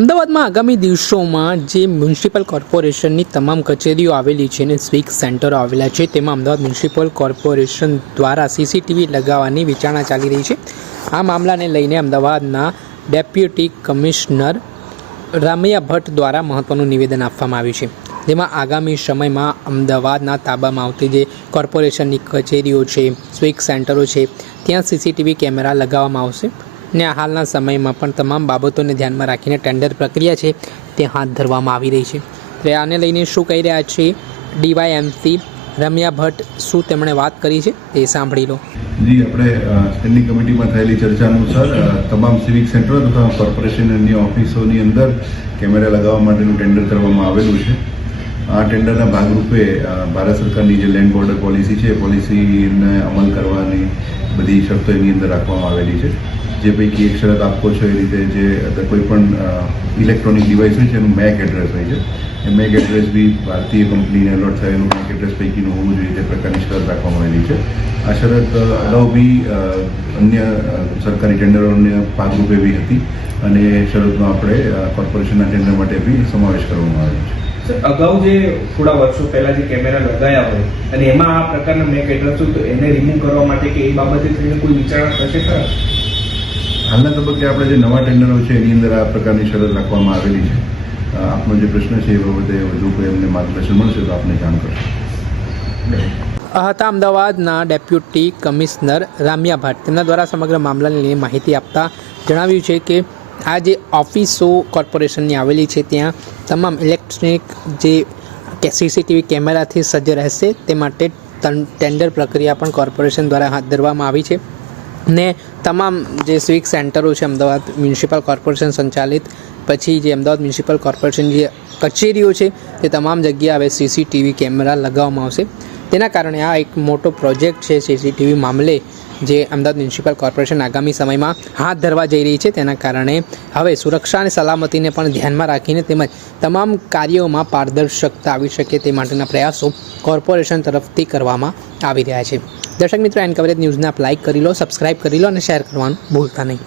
અમદાવાદમાં આગામી દિવસોમાં જે મ્યુનિસિપલ કોર્પોરેશનની તમામ કચેરીઓ આવેલી છે અને સ્વીક સેન્ટરો આવેલા છે, તેમાં અમદાવાદ મ્યુનિસિપલ કોર્પોરેશન દ્વારા સીસીટીવી લગાવવાની વિચારણા ચાલી રહી છે. આ મામલાને લઈને અમદાવાદના ડેપ્યુટી કમિશનર રામૈયા ભટ્ટ દ્વારા મહત્ત્વનું નિવેદન આપવામાં આવ્યું છે. જેમાં આગામી સમયમાં અમદાવાદના તાબામાં આવતી જે કોર્પોરેશનની કચેરીઓ છે, સ્વીક સેન્ટરો છે, ત્યાં સીસીટીવી કેમેરા લગાવવામાં આવશે. ને હાલના સમયમાં પણ તમામ બાબતોને ધ્યાનમાં રાખીને ટેન્ડર પ્રક્રિયા છે, તે હાથ ધરવામાં આવી રહી છે. એટલે આને લઈને શું કહી રહ્યા છે ડીવાયએમસી રમ્યા ભટ્ટ, શું તેમણે વાત કરી છે તે સાંભળી લો. જી, આપણે સ્ટેન્ડિંગ કમિટીમાં થયેલી ચર્ચા અનુસાર તમામ સિવિક સેન્ટરો તથા અન્ય ઓફિસોની અંદર કેમેરા લગાવવા માટેનું ટેન્ડર કરવામાં આવેલું છે. આ ટેન્ડરના ભાગરૂપે ભારત સરકારની જે લેન્ડ બોર્ડર પોલિસી છે પોલિસીને અમલ કરવાની બધી શરતો એની અંદર રાખવામાં આવેલી છે. જે પૈકી એક શરત આપો છો એ રીતે જે કોઈ પણ ઇલેક્ટ્રોનિક ડિવાઇસ હોય છે, એનું મેક એડ્રેસ હોય છે. એ મેક એડ્રેસ બી ભારતીય કંપનીને એલોટ થયેલું મેક એડ્રેસ પૈકીનું હોવું જોઈએ, તે પ્રકારની શરત રાખવામાં આવેલી છે. આ શરત અગાઉ બી અન્ય સરકારી ટેન્ડરોને ભાગરૂપે બી હતી અને એ શરતનો આપણે કોર્પોરેશનના ટેન્ડર માટે બી સમાવેશ કરવામાં આવ્યો છે. અગાઉ જે થોડા વર્ષો પહેલા જે કેમેરા લગાયા હોય અને એમાં આ પ્રકારના મેક એડ્રેસ હોય તો એને રિમૂવ કરવા માટે કે એ બાબતે થઈને કોઈ વિચારણા થશે ખરા હાલના તબક્કે આપણે જે નવા ટેન્ડરો છે, એની અંદર આ પ્રકારની શરત રાખવામાં આવેલી છે. આપનો જે પ્રશ્ન છે, એ બાબતે વધુ કોઈ એમને માર્ગદર્શન મળશે તો આપને જાણ કરશે. હતા અમદાવાદના ડેપ્યુટી કમિશનર રામ્યા ભટ્ટ. તેમના દ્વારા સમગ્ર મામલાને માહિતી આપતા જણાવ્યું છે કે, આ જે ઓફિસો, કોર્પોરેશનની આવેલી છે, ત્યાં તમામ ઇલેક્ટ્રોનિક જે સીસીટીવી કેમેરાથી સજ્જ રહેશે. તે માટે ટેન્ડર પ્રક્રિયા પણ કોર્પોરેશન દ્વારા હાથ ધરવામાં આવી છે. ને તમામ જે સ્વીક સેન્ટરો છે, અમદાવાદ મ્યુનિસિપલ કોર્પોરેશન સંચાલિત, પછી જે અમદાવાદ મ્યુનિસિપલ કોર્પોરેશન જે કચેરીઓ છે, તે તમામ જગ્યાએ હવે સીસીટીવી કેમેરા લગાવવામાં આવશે. તેના કારણે આ એક મોટો પ્રોજેક્ટ છે સીસીટીવી મામલે જે અમદાવાદ મ્યુનિસિપલ કોર્પોરેશન આગામી સમયમાં હાથ ધરવા જઈ રહી છે, તેના કારણે હવે સુરક્ષા અને સલામતીને પણ ધ્યાનમાં રાખીને તેમજ તમામ કાર્યોમાં પારદર્શકતા આવી શકે તે માટેના પ્રયાસો કોર્પોરેશન તરફથી કરવામાં આવી રહ્યા છે. દર્શક મિત્રો, એન કવરેજ ન્યૂઝને આપ લાઇક કરી લો, સબસ્ક્રાઇબ કરી લો અને શેર કરવાનું ભૂલતા નહીં.